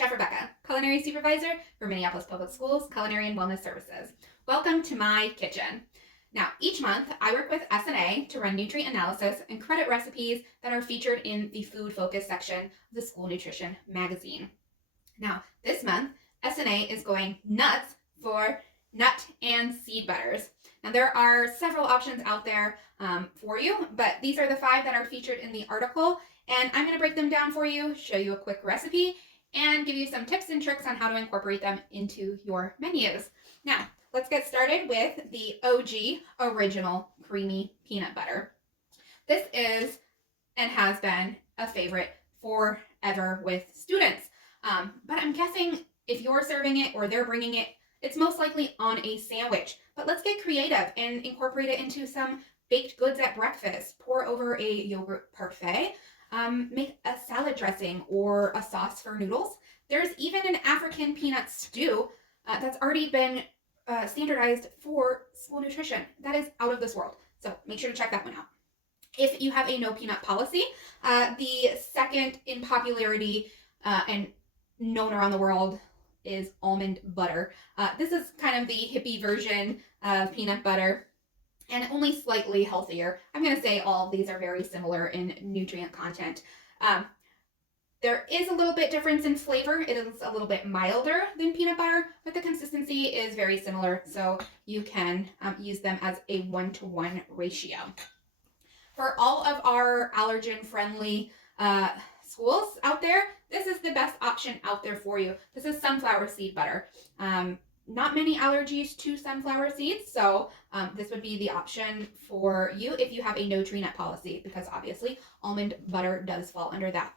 Chef Rebecca, Culinary Supervisor for Minneapolis Public Schools Culinary and Wellness Services. Welcome to my kitchen. Now, each month I work with SNA to run nutrient analysis and credit recipes that are featured in the Food Focus section of the School Nutrition magazine. Now, this month, SNA is going nuts for nut and seed butters. Now, there are several options out there for you, but these are the 5 that are featured in the article, and I'm going to break them down for you, show you a quick recipe, and give you some tips and tricks on how to incorporate them into your menus. Now, let's get started with the OG original creamy peanut butter. This is and has been a favorite forever with students. But I'm guessing if you're serving it or they're bringing it, it's most likely on a sandwich. But let's get creative and incorporate it into some baked goods at breakfast. Pour over a yogurt parfait. Make a salad dressing or a sauce for noodles. There's even an African peanut stew that's already been standardized for school nutrition. That is out of this world. So make sure to check that one out. If you have a no peanut policy, the second in popularity and known around the world is almond butter. This is kind of the hippie version of peanut butter and only slightly healthier. I'm going to say all of these are very similar in nutrient content. There is a little bit difference in flavor. It is a little bit milder than peanut butter, but the consistency is very similar, so you can use them as a 1-to-1 ratio. For all of our allergen-friendly schools out there, this is the best option out there for you. This is sunflower seed butter. Not many allergies to sunflower seeds, so this would be the option for you if you have a no tree nut policy, because obviously almond butter does fall under that.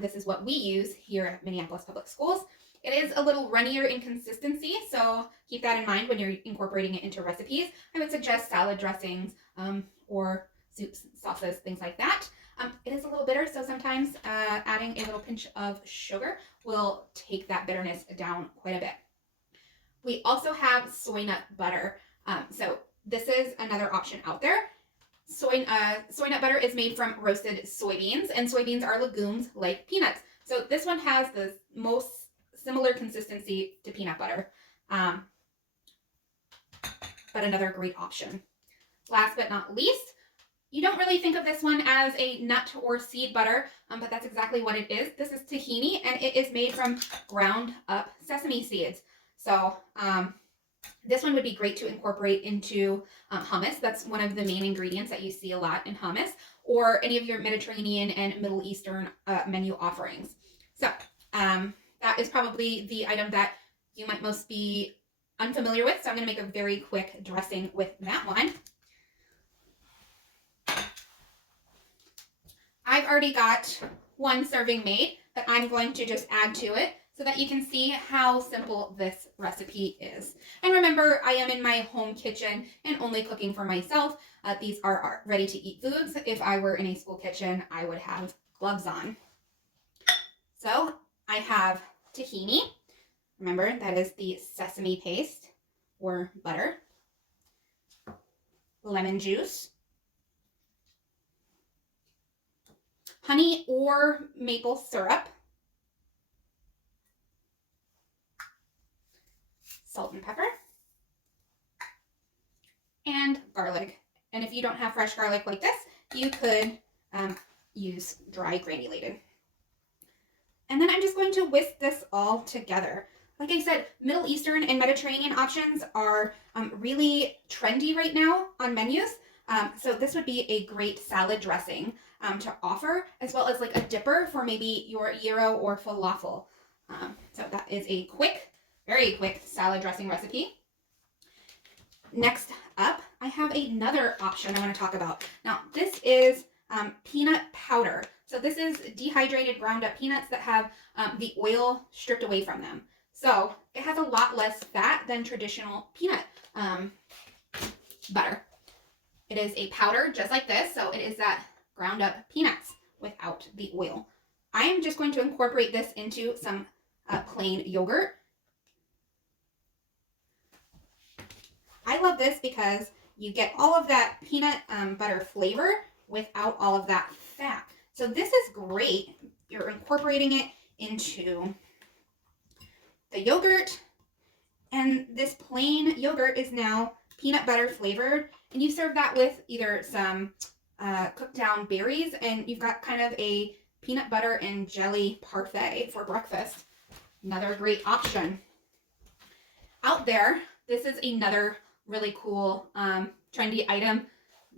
This is what we use here at Minneapolis Public Schools. It is a little runnier in consistency, so keep that in mind when you're incorporating it into recipes. I would suggest salad dressings or soups, sauces, things like that. It is a little bitter, so sometimes adding a little pinch of sugar will take that bitterness down quite a bit. We also have soy nut butter. So this is another option out there. Soy nut butter is made from roasted soybeans, and soybeans are legumes like peanuts. So this one has the most similar consistency to peanut butter, but another great option. Last but not least, you don't really think of this one as a nut or seed butter, but that's exactly what it is. This is tahini, and it is made from ground up sesame seeds. So this one would be great to incorporate into hummus. That's one of the main ingredients that you see a lot in hummus, or any of your Mediterranean and Middle Eastern menu offerings. So that is probably the item that you might most be unfamiliar with. So I'm going to make a very quick dressing with that one. I've already got one serving made, but I'm going to just add to it so that you can see how simple this recipe is. And remember, I am in my home kitchen and only cooking for myself. These are ready-to-eat foods. If I were in a school kitchen, I would have gloves on. So I have tahini. Remember, that is the sesame paste or butter. Lemon juice. Honey or maple syrup. Salt and pepper, and garlic. And if you don't have fresh garlic like this, you could use dry granulated. And then I'm just going to whisk this all together. Like I said, Middle Eastern and Mediterranean options are really trendy right now on menus. So this would be a great salad dressing to offer, as well as like a dipper for maybe your gyro or falafel. So that is a quick, very quick salad dressing recipe. Next up, I have another option I want to talk about. Now, this is peanut powder. So this is dehydrated ground up peanuts that have the oil stripped away from them. So it has a lot less fat than traditional peanut butter. It is a powder just like this. So it is that ground up peanuts without the oil. I am just going to incorporate this into some plain yogurt. I love this because you get all of that peanut butter flavor without all of that fat. So this is great. You're incorporating it into the yogurt, and this plain yogurt is now peanut butter flavored, and you serve that with either some cooked down berries, and you've got kind of a peanut butter and jelly parfait for breakfast. Another great option. Out there, this is another really cool trendy item,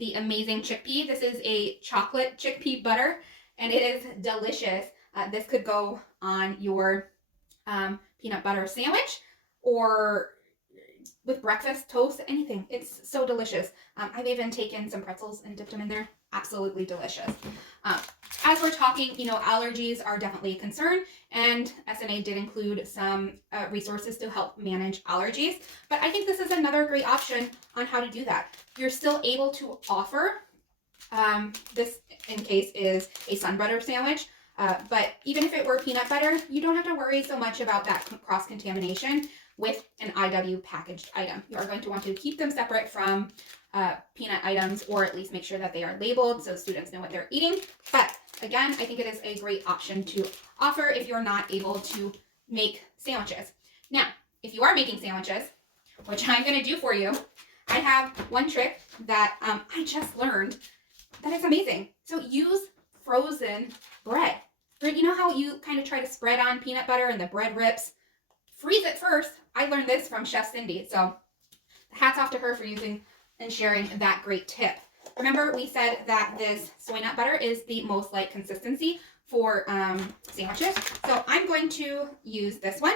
the amazing chickpea. This is a chocolate chickpea butter, and it is delicious. This could go on your peanut butter sandwich or with breakfast, toast, anything. It's so delicious. I've even taken some pretzels and dipped them in there. Absolutely delicious. As we're talking, allergies are definitely a concern, and SNA did include some resources to help manage allergies. But I think this is another great option on how to do that. You're still able to offer, this in case is a sun butter sandwich, but even if it were peanut butter, you don't have to worry so much about that cross-contamination with an IW packaged item. You are going to want to keep them separate from peanut items, or at least make sure that they are labeled so students know what they're eating. But again, I think it is a great option to offer if you're not able to make sandwiches. Now, if you are making sandwiches, which I'm going to do for you, I have one trick that I just learned that is amazing. So use frozen bread. You know how you kind of try to spread on peanut butter and the bread rips? Freeze it first. I learned this from Chef Cindy, so hats off to her for using and sharing that great tip. Remember, we said that this soy nut butter is the most light consistency for sandwiches. So I'm going to use this one,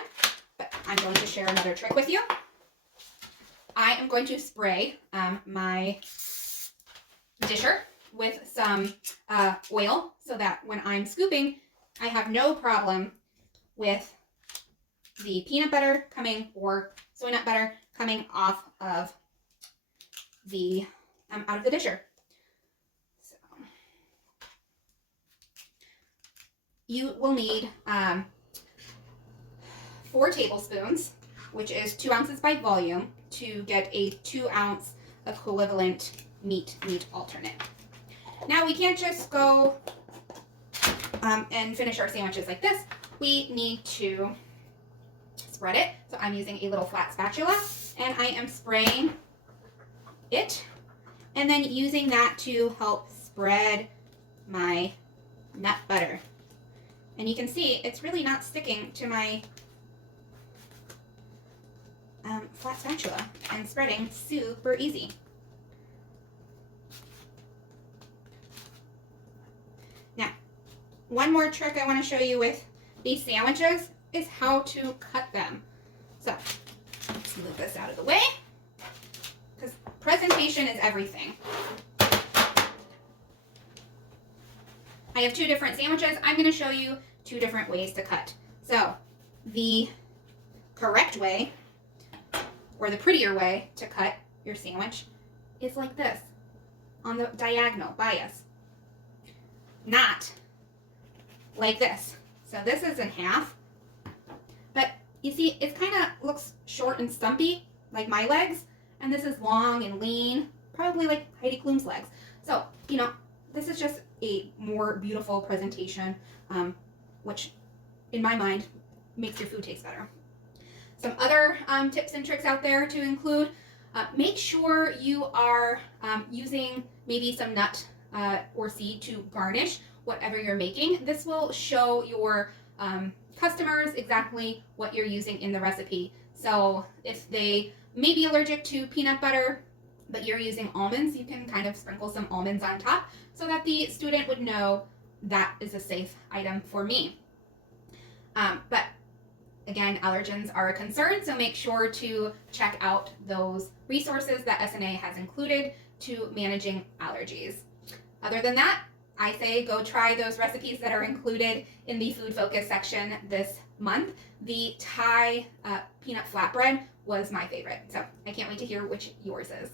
but I'm going to share another trick with you. I am going to spray my disher with some oil so that when I'm scooping, I have no problem with the peanut butter coming or soy nut butter coming off of the out of the disher. So you will need 4 tablespoons, which is 2 ounces by volume, to get a 2 ounce equivalent meat alternate. Now we can't just go and finish our sandwiches like this. We need to spread it. So I'm using a little flat spatula, and I am spraying it, and then using that to help spread my nut butter. And you can see it's really not sticking to my flat spatula, and spreading super easy. Now, one more trick I want to show you with these sandwiches is how to cut them. So let's move this out of the way, because presentation is everything. I have 2 different sandwiches. I'm going to show you 2 different ways to cut. So the correct way, or the prettier way to cut your sandwich, is like this, on the diagonal bias. Not like this. So this is in half, but you see it kind of looks short and stumpy like my legs, and this is long and lean, probably like Heidi Klum's legs. So, this is just a more beautiful presentation, which in my mind makes your food taste better. Some other tips and tricks out there to include, make sure you are using maybe some nut or seed to garnish whatever you're making. This will show your customers exactly what you're using in the recipe. So if they may be allergic to peanut butter, but you're using almonds, you can kind of sprinkle some almonds on top so that the student would know that is a safe item for me. But again, allergens are a concern, so make sure to check out those resources that SNA has included to managing allergies. Other than that, I say go try those recipes that are included in the Food Focus section this month. The Thai peanut flatbread was my favorite, so I can't wait to hear which yours is.